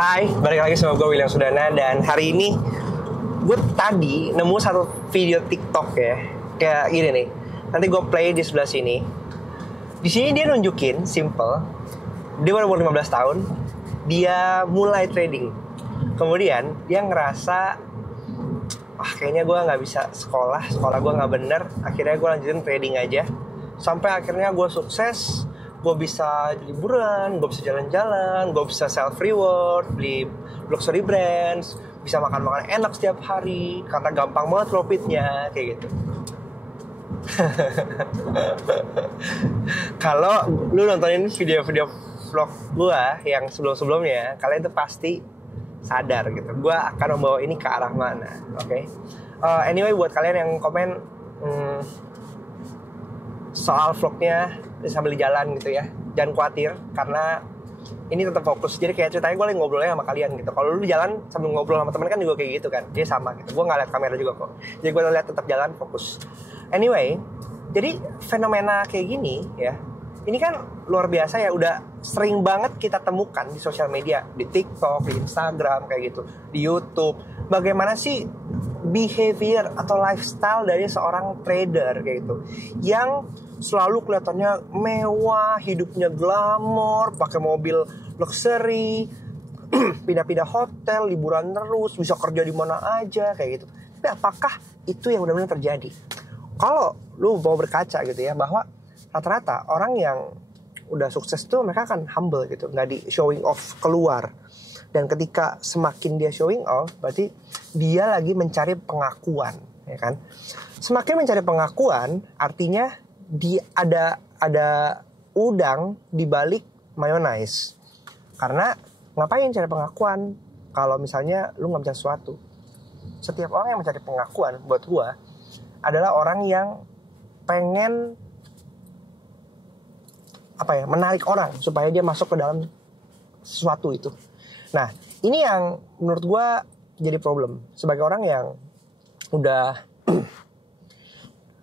Hai, balik lagi sama gue William Sudana. Dan hari ini gue tadi nemu satu video TikTok ya, kayak gini nih. Nanti gue play di sebelah sini. Di sini dia nunjukin simple, dia baru umur 15 tahun, dia mulai trading. Kemudian dia ngerasa, kayaknya gue nggak bisa sekolah gue nggak bener. Akhirnya gue lanjutin trading aja. Sampai akhirnya gue sukses. Gue bisa liburan, gue bisa jalan-jalan, gue bisa self reward, beli luxury brands, bisa makan-makan enak setiap hari karena gampang banget profitnya kayak gitu. Kalau lu nontonin video-video vlog gue yang sebelum-sebelumnya, kalian tuh pasti sadar gitu. Gue akan membawa ini ke arah mana, oke? Anyway, buat kalian yang komen soal vlognya sambil jalan gitu ya, jangan khawatir karena ini tetap fokus. Jadi kayak ceritanya gue lagi ngobrolnya sama kalian gitu. Kalau lu jalan sambil ngobrol sama temen kan juga kayak gitu kan, dia sama gitu. Gue nggak lihat kamera juga kok, jadi gue lihat tetap jalan fokus. Anyway, jadi fenomena kayak gini ya, ini kan luar biasa ya, udah sering banget kita temukan di sosial media, di TikTok, di Instagram kayak gitu, di YouTube. Bagaimana sih behavior atau lifestyle dari seorang trader kayak gitu, yang selalu kelihatannya mewah, hidupnya glamor, pakai mobil luxury, pindah-pindah hotel, liburan terus, bisa kerja di mana aja kayak gitu. Tapi apakah itu yang benar-benar terjadi? Kalau lu mau berkaca gitu ya, bahwa rata-rata orang yang udah sukses tuh mereka kan humble gitu, nggak di showing off keluar. Dan ketika semakin dia showing off, berarti dia lagi mencari pengakuan, ya kan? Semakin mencari pengakuan, artinya ada udang di balik mayonnaise. Karena ngapain cari pengakuan kalau misalnya lu nggak bisa sesuatu? Setiap orang yang mencari pengakuan, buat gua, adalah orang yang pengen menarik orang supaya dia masuk ke dalam sesuatu itu. Nah, ini yang menurut gue jadi problem. Sebagai orang yang udah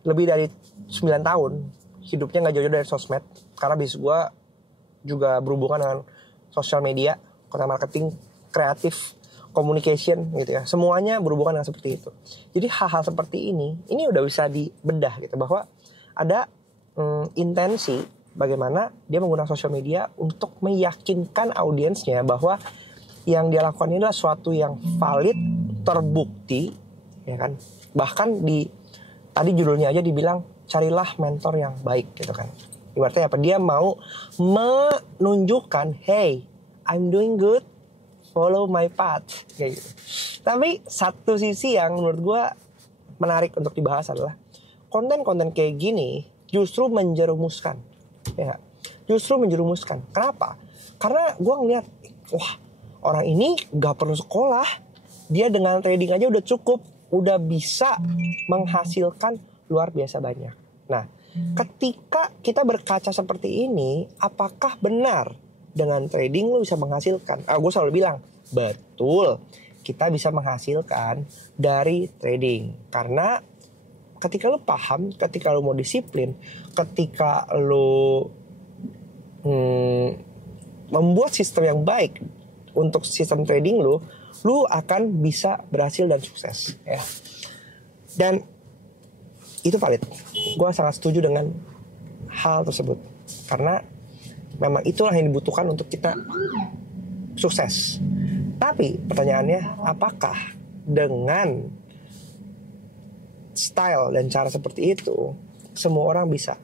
lebih dari 9 tahun hidupnya gak jauh-jauh dari sosmed, karena bisnis gue juga berhubungan dengan sosial media, content marketing, kreatif, communication gitu ya. Semuanya berhubungan dengan seperti itu. Jadi hal-hal seperti ini udah bisa dibedah gitu, bahwa ada intensi bagaimana dia menggunakan sosial media untuk meyakinkan audiensnya bahwa yang dia lakukan ini adalah suatu yang valid, terbukti, ya kan? Bahkan tadi judulnya aja dibilang carilah mentor yang baik gitu kan. Ibaratnya apa? Dia mau menunjukkan, hey, I'm doing good, follow my path, kayak gitu. Tapi satu sisi yang menurut gue menarik untuk dibahas adalah konten-konten kayak gini justru menjerumuskan, ya, justru menjerumuskan. Kenapa? Karena gue ngeliat, orang ini gak perlu sekolah, dia dengan trading aja udah cukup, udah bisa menghasilkan luar biasa banyak. Nah, ketika kita berkaca seperti ini, apakah benar dengan trading lu bisa menghasilkan? Gue selalu bilang, betul, kita bisa menghasilkan dari trading. Karena ketika lu paham, ketika lu mau disiplin, ketika lu membuat sistem yang baik untuk sistem trading lu akan bisa berhasil dan sukses ya. Dan itu valid. Gue sangat setuju dengan hal tersebut, karena memang itulah yang dibutuhkan untuk kita sukses. Tapi pertanyaannya, apakah dengan style dan cara seperti itu semua orang bisa?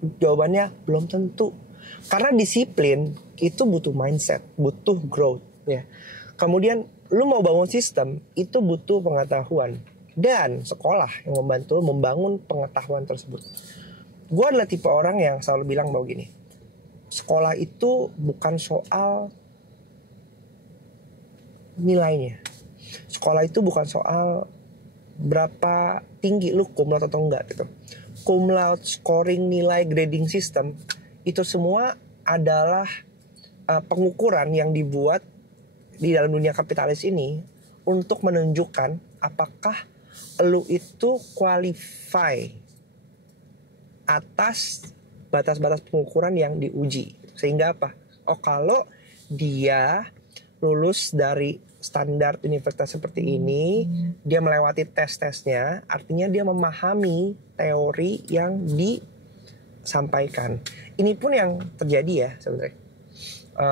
Jawabannya belum tentu. Karena disiplin itu butuh mindset, butuh growth ya. Kemudian lu mau bangun sistem itu butuh pengetahuan dan sekolah yang membantu membangun pengetahuan tersebut. Gue adalah tipe orang yang selalu bilang bahwa gini, sekolah itu bukan soal nilainya. Sekolah itu bukan soal berapa tinggi lu cum laude atau enggak gitu. Cum laude, scoring, nilai, grading system, itu semua adalah pengukuran yang dibuat di dalam dunia kapitalis ini untuk menunjukkan apakah lu itu qualify atas batas-batas pengukuran yang diuji. Sehingga apa? Kalau dia lulus dari standar universitas seperti ini, dia melewati tes-tesnya, artinya dia memahami teori yang disampaikan. Ini pun yang terjadi ya sebenarnya,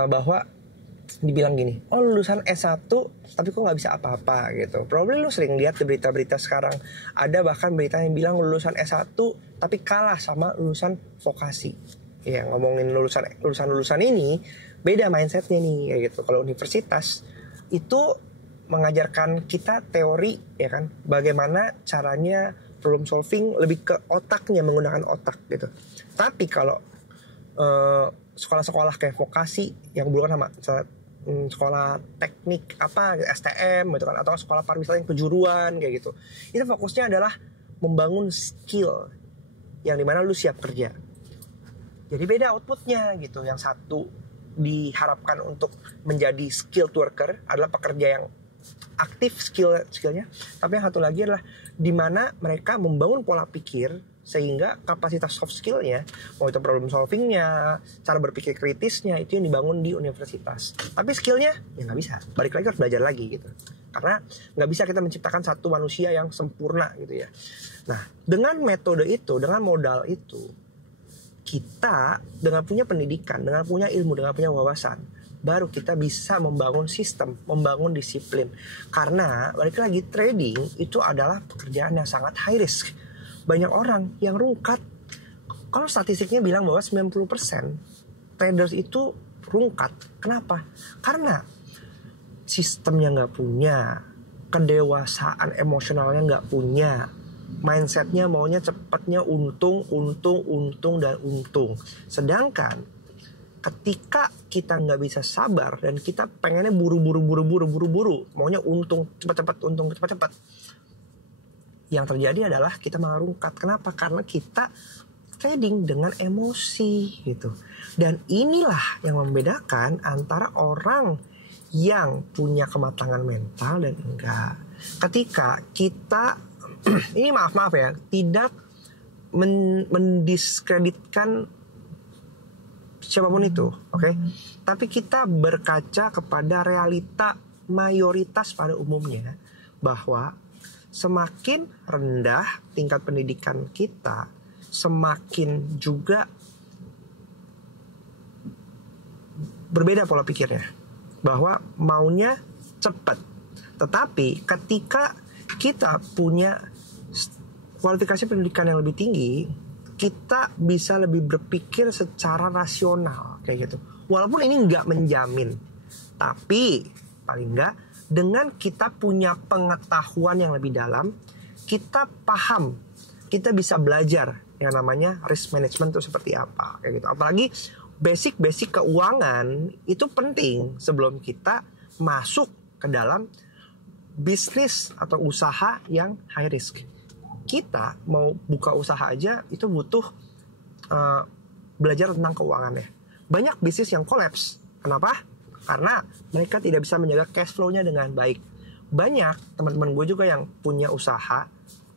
bahwa dibilang gini, oh lulusan S1 tapi kok nggak bisa apa-apa gitu. Probably lu sering lihat di berita-berita sekarang, ada bahkan berita yang bilang lulusan S1 tapi kalah sama lulusan vokasi. Ya, ngomongin lulusan ini beda mindsetnya nih kayak gitu. Kalau universitas itu mengajarkan kita teori ya kan, bagaimana caranya problem solving lebih ke otaknya, menggunakan otak gitu. Tapi kalau sekolah-sekolah kayak vokasi yang bukan sama sekolah teknik apa STM gitu kan, atau sekolah pariwisata yang kejuruan kayak gitu, itu fokusnya adalah membangun skill yang dimana lu siap kerja. Jadi beda outputnya gitu. Yang satu diharapkan untuk menjadi skilled worker, adalah pekerja yang aktif skillnya, tapi yang satu lagi adalah dimana mereka membangun pola pikir sehingga kapasitas soft skillnya, mau itu problem solvingnya, cara berpikir kritisnya, itu yang dibangun di universitas. Tapi skillnya ya nggak bisa, balik lagi harus belajar lagi gitu, karena nggak bisa kita menciptakan satu manusia yang sempurna gitu ya. Nah, dengan metode itu, dengan modal itu, kita dengan punya pendidikan, dengan punya ilmu, dengan punya wawasan, baru kita bisa membangun sistem, membangun disiplin. Karena balik lagi, trading itu adalah pekerjaan yang sangat high risk. Banyak orang yang rungkat. Kalau statistiknya bilang bahwa 90% traders itu rungkat. Kenapa? Karena sistemnya nggak punya, kedewasaan emosionalnya nggak punya, mindsetnya maunya cepatnya untung, dan untung. Sedangkan ketika kita nggak bisa sabar dan kita pengennya buru-buru, maunya untung cepat-cepat, untung cepat-cepat, yang terjadi adalah kita malah rungkat. Kenapa? Karena kita trading dengan emosi gitu. Dan inilah yang membedakan antara orang yang punya kematangan mental dan enggak. Ketika kita ini maaf ya, tidak mendiskreditkan siapapun itu, oke? Tapi kita berkaca kepada realita mayoritas pada umumnya, bahwa semakin rendah tingkat pendidikan kita, semakin juga berbeda pola pikirnya, bahwa maunya cepat. Tetapi ketika kita punya kualifikasi pendidikan yang lebih tinggi, kita bisa lebih berpikir secara rasional kayak gitu. Walaupun ini nggak menjamin, tapi paling nggak dengan kita punya pengetahuan yang lebih dalam, kita paham, kita bisa belajar yang namanya risk management itu seperti apa kayak gitu. Apalagi basic keuangan itu penting sebelum kita masuk ke dalam bisnis atau usaha yang high risk. Kita mau buka usaha aja itu butuh belajar tentang keuangannya. Banyak bisnis yang kolaps. Kenapa? Karena mereka tidak bisa menjaga cash flow-nya dengan baik. Banyak teman-teman gue juga yang punya usaha,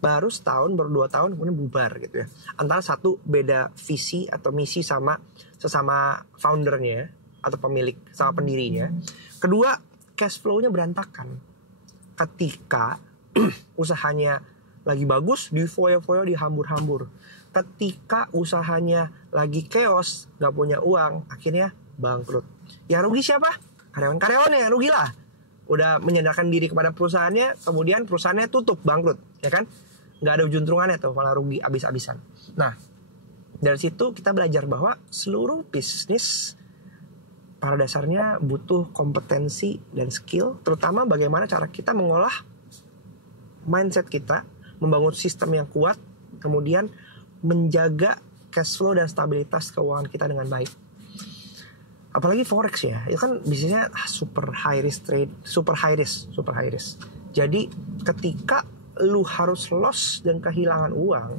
baru setahun, baru 2 tahun, kemudian bubar gitu ya. Antara satu, beda visi atau misi sama sesama foundernya atau pemilik, sama pendirinya. Kedua, cash flow-nya berantakan. Ketika usahanya lagi bagus, difoya-foya, dihambur-hambur. Ketika usahanya lagi chaos, gak punya uang, akhirnya bangkrut. Ya rugi siapa? Karyawan-karyawannya rugilah. Udah menyandarkan diri kepada perusahaannya, kemudian perusahaannya tutup, bangkrut, ya kan? Gak ada ujung-turungannya tuh, malah rugi abis-abisan. Nah, dari situ kita belajar bahwa seluruh bisnis pada dasarnya butuh kompetensi dan skill, terutama bagaimana cara kita mengolah mindset kita, membangun sistem yang kuat, kemudian menjaga cash flow dan stabilitas keuangan kita dengan baik. Apalagi forex ya, itu kan bisnisnya super high risk trade, super high risk. Jadi ketika lu harus loss dan kehilangan uang,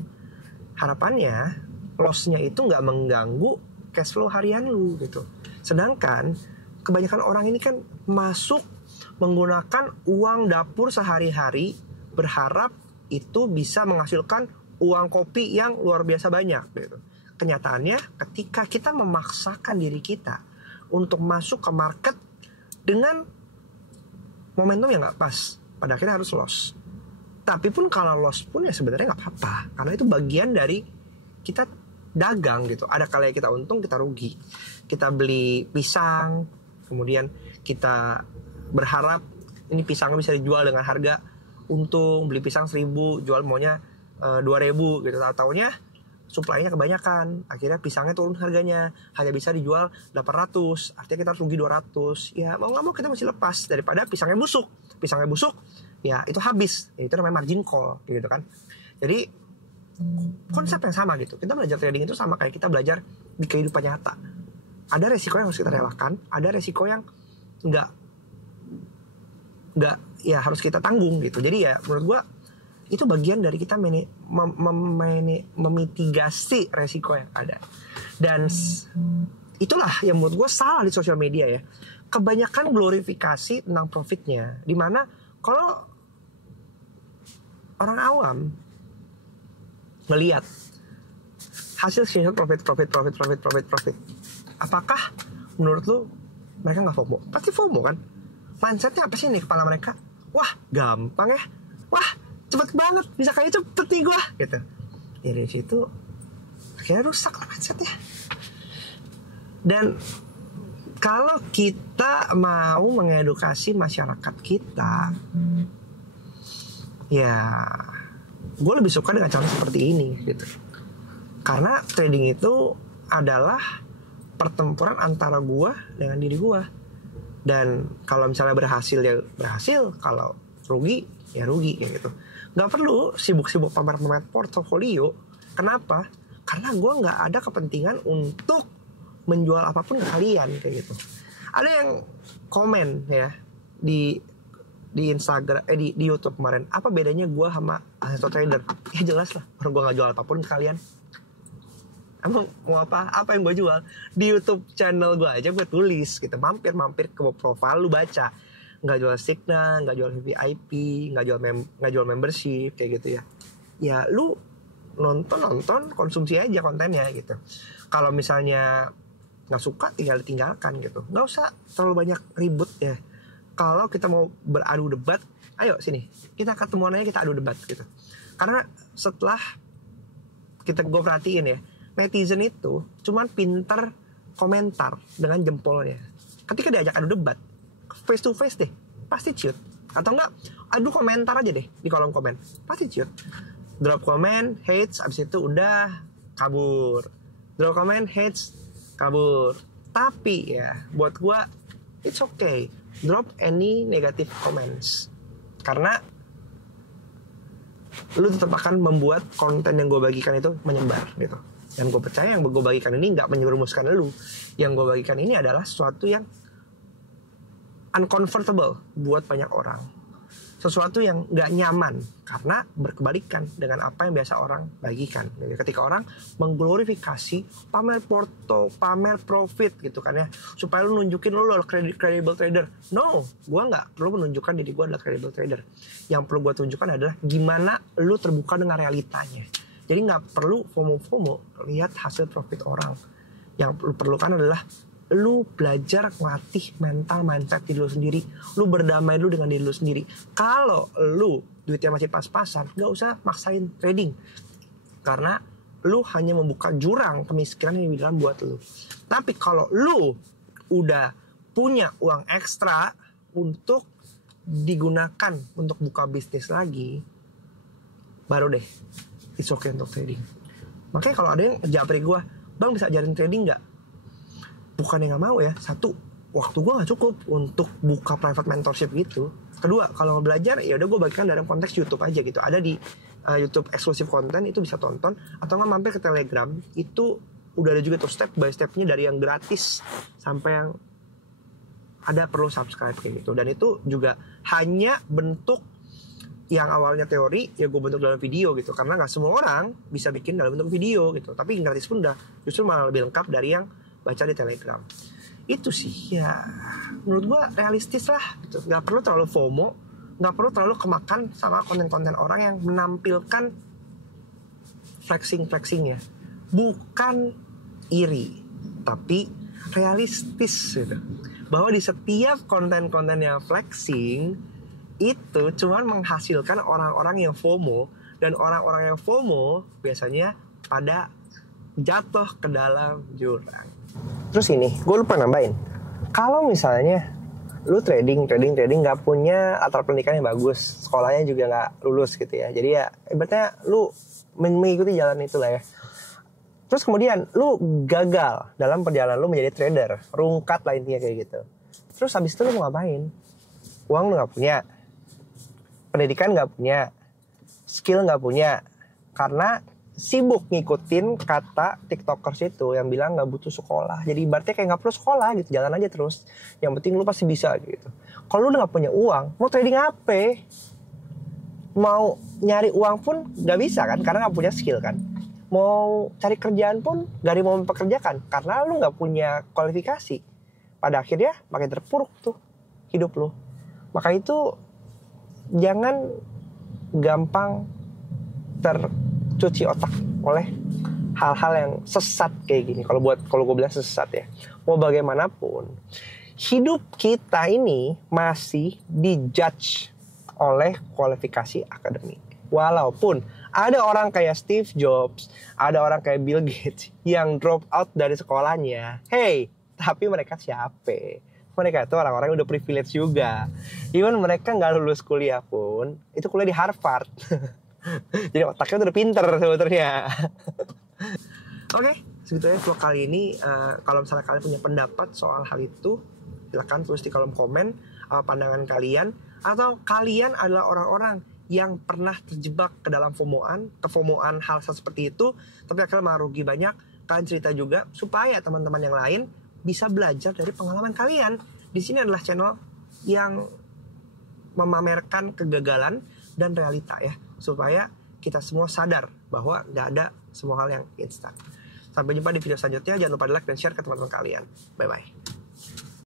harapannya lossnya itu nggak mengganggu cash flow harian lu gitu. Sedangkan kebanyakan orang ini kan masuk menggunakan uang dapur sehari-hari, berharap itu bisa menghasilkan uang kopi yang luar biasa banyak gitu. Kenyataannya ketika kita memaksakan diri kita untuk masuk ke market dengan momentum yang nggak pas, pada akhirnya harus loss. Tapi pun kalau loss pun ya sebenarnya nggak apa-apa, karena itu bagian dari kita dagang gitu. Ada kalanya kita untung, kita rugi. Kita beli pisang, kemudian kita berharap ini pisangnya bisa dijual dengan harga untung, beli pisang 1.000, jual maunya 2.000 gitu. Taunya supply-nya kebanyakan, akhirnya pisangnya turun harganya, hanya bisa dijual 800, artinya kita harus rugi 200. Ya mau nggak mau kita mesti lepas daripada pisangnya busuk. Pisangnya busuk, ya itu habis. Ya, itu namanya margin call gitu kan. Jadi konsep yang sama gitu. Kita belajar trading itu sama kayak kita belajar di kehidupan nyata. Ada resiko yang harus kita relakan, ada resiko yang nggak ya harus kita tanggung gitu. Jadi ya menurut gue itu bagian dari kita memitigasi resiko yang ada. Dan itulah yang menurut gue salah di sosial media ya. Kebanyakan glorifikasi tentang profitnya, dimana kalau orang awam melihat hasil screenshot profit, apakah menurut lu mereka nggak FOMO? Pasti FOMO kan? Mindsetnya apa sih nih kepala mereka? Wah gampang ya, wah cepet banget, bisa kayak cepet nih gue gitu. Ya dari situ akhirnya rusak lah mindsetnya. Dan kalau kita mau mengedukasi masyarakat kita, ya gue lebih suka dengan cara seperti ini gitu. Karena trading itu adalah pertempuran antara gue dengan diri gue. Dan kalau misalnya berhasil ya berhasil, kalau rugi ya rugi kayak gitu. Gak perlu sibuk-sibuk pamer-pamer portofolio. Kenapa? Karena gue gak ada kepentingan untuk menjual apapun ke kalian kayak gitu. Ada yang komen ya di Instagram, di YouTube kemarin, apa bedanya gue sama Aseto Trader? Ya jelas lah, orang gue gak jual apapun ke kalian. Emang mau apa yang gue jual? Di YouTube channel gue aja gue tulis gitu, mampir ke profile lu baca. Nggak jual Signal, nggak jual VIP, nggak jual membership kayak gitu ya. Ya lu nonton konsumsi aja kontennya gitu. Kalau misalnya nggak suka tinggalkan gitu. Nggak usah terlalu banyak ribut ya. Kalau kita mau beradu debat, ayo sini kita ketemuan aja, kita adu debat gitu. Karena setelah gue perhatiin ya, netizen itu cuman pinter komentar dengan jempolnya. Ketika diajak adu debat, face to face deh, pasti ciut. Atau enggak, adu komentar aja deh di kolom komen, pasti ciut. Drop komen, hates, abis itu udah kabur. Drop komen, hates, kabur. Tapi ya, buat gua it's okay. Drop any negative comments. Karena lu tetap akan membuat konten yang gue bagikan itu menyebar gitu. Dan gue percaya yang gue bagikan ini gak menyerumuskan lu. Yang gue bagikan ini adalah sesuatu yang uncomfortable buat banyak orang. Sesuatu yang gak nyaman karena berkebalikan dengan apa yang biasa orang bagikan. Jadi ketika orang mengglorifikasi pamer porto, pamer profit gitu kan ya, supaya lu nunjukin lu adalah credible trader. No, gue gak perlu menunjukkan diri gue adalah credible trader. Yang perlu gue tunjukkan adalah gimana lu terbuka dengan realitanya. Jadi gak perlu FOMO lihat hasil profit orang. Yang lu perlukan adalah lu belajar ngelatih mental mindset diri lu sendiri. Lu berdamai dulu dengan diri lu sendiri. Kalau lu duitnya masih pas-pasan, gak usah maksain trading. Karena lu hanya membuka jurang kemiskinan yang di dalam buat lu. Tapi kalau lu udah punya uang ekstra untuk digunakan untuk buka bisnis lagi, baru deh it's okay untuk trading. Makanya kalau ada yang japri gue, bang bisa ajarin trading gak? Bukannya gak mau ya. Satu, waktu gue gak cukup untuk buka private mentorship gitu. Kedua, kalau mau belajar ya udah gue bagikan dalam konteks YouTube aja gitu. Ada di YouTube eksklusif konten, itu bisa tonton. Atau nggak mampir ke Telegram, itu udah ada juga tuh step by stepnya, dari yang gratis sampai yang ada perlu subscribe kayak gitu. Dan itu juga hanya bentuk yang awalnya teori, ya gue bentuk dalam video gitu. Karena gak semua orang bisa bikin dalam bentuk video gitu. Tapi yang gratis pun udah justru malah lebih lengkap dari yang baca di Telegram. Itu sih ya menurut gue realistis lah gitu. Gak perlu terlalu FOMO, gak perlu terlalu kemakan sama konten-konten orang yang menampilkan flexing-flexingnya. Bukan iri, tapi realistis gitu. bahwa di setiap konten-konten yang flexing itu cuman menghasilkan orang-orang yang FOMO, dan orang-orang yang FOMO biasanya pada jatuh ke dalam jurang. Terus ini, gue lupa nambahin. Kalau misalnya lu trading nggak punya latar pendidikan yang bagus, sekolahnya juga nggak lulus gitu ya. Jadi ya, ibaratnya lu mengikuti jalan itulah ya. Terus kemudian lu gagal dalam perjalanan lu menjadi trader, rungkat lah intinya kayak gitu. Terus habis itu lu mau ngapain? Uang lu nggak punya, pendidikan nggak punya, skill nggak punya, karena sibuk ngikutin kata tiktokers itu yang bilang nggak butuh sekolah. Jadi ibaratnya kayak nggak perlu sekolah gitu, jalan aja terus. Yang penting lu pasti bisa gitu. Kalau lu nggak punya uang, mau trading apa? Mau nyari uang pun nggak bisa kan, karena nggak punya skill kan. Mau cari kerjaan pun gak ada yang mau mempekerjakan karena lu nggak punya kualifikasi. Pada akhirnya makin terpuruk tuh hidup lu. Maka itu jangan gampang tercuci otak oleh hal-hal yang sesat kayak gini. Kalau gue bilang sesat ya. Mau bagaimanapun, hidup kita ini masih dijudge oleh kualifikasi akademik. Walaupun ada orang kayak Steve Jobs, ada orang kayak Bill Gates yang drop out dari sekolahnya. Hey, tapi mereka siapa? Mereka itu orang-orang yang udah privilege juga. Even mereka nggak lulus kuliah pun, itu kuliah di Harvard. Jadi otaknya udah pinter sebetulnya. Oke, sebetulnya vlog kali ini, kalau misalnya kalian punya pendapat soal hal itu, silahkan tulis di kolom komen pandangan kalian. Atau kalian adalah orang-orang yang pernah terjebak ke dalam kefomoan hal seperti itu, tapi akhirnya malah rugi banyak. Kalian cerita juga supaya teman-teman yang lain bisa belajar dari pengalaman kalian. Di sini adalah channel yang memamerkan kegagalan dan realita ya, supaya kita semua sadar bahwa nggak ada semua hal yang instan. Sampai jumpa di video selanjutnya. Jangan lupa di like dan share ke teman-teman kalian. Bye bye.